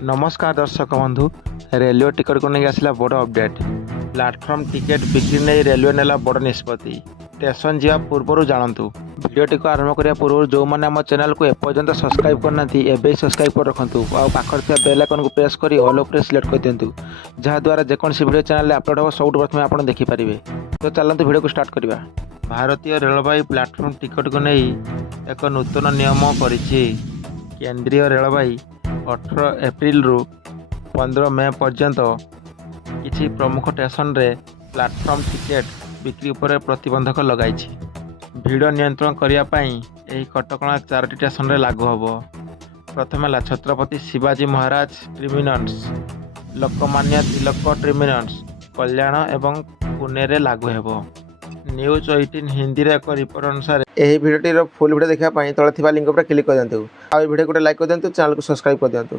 नमस्कार दर्शक बंधु रेलवे टिकट को नहीं आसला बड़ अपडेट प्लाटफर्म टिकेट बिक्री नहीं रेलवे नेला बड़ निष्पत्ति स्टेशन जा पूर्व जानतु भिडियोटी को आरंभ करने पूर्व जो मैंने आम चैनल को एपर्यंत सब्सक्राइब करना एवं सब्सक्राइब कर रखु पाखे बेल आइकन को प्रेस कर ऑल उपरे सिलेक्ट कर दिंतु जहाद्वारा जेकोसी वीडियो चैनल अपलोड हो सब प्रथम आप देखिपारे। तो चलते वीडियो को स्टार्ट करवा। भारतीय रेलवे प्लाटफर्म टिकट को नहीं एक नूतन नियम कर केंद्रीय रेलवे 18 एप्रिल रु 15 मई पर्यंत किसी प्रमुख स्टेशन रे प्लाटफर्म टिकेट बिक्री पर प्रतिबंधक लगाई। भिड़ नियंत्रण करने यह कटकणा 4टी स्टेशन रे लागू हम। प्रथम है छत्रपति शिवाजी महाराज टर्मिनस, लोकमान्य तिलक टर्मिनस, कल्याण एवं पुणे रे लागू हेबो। न्यूज 18 हिंदी रे एक रिपोर्ट अनुसार यह भिडियोटी फुल भिडियो देखा तले लिंक पर क्लिक कर दिंतु। आ भिडियो को लाइक कर दिंतु, चैनल को सब्सक्राइब कर दिंतु।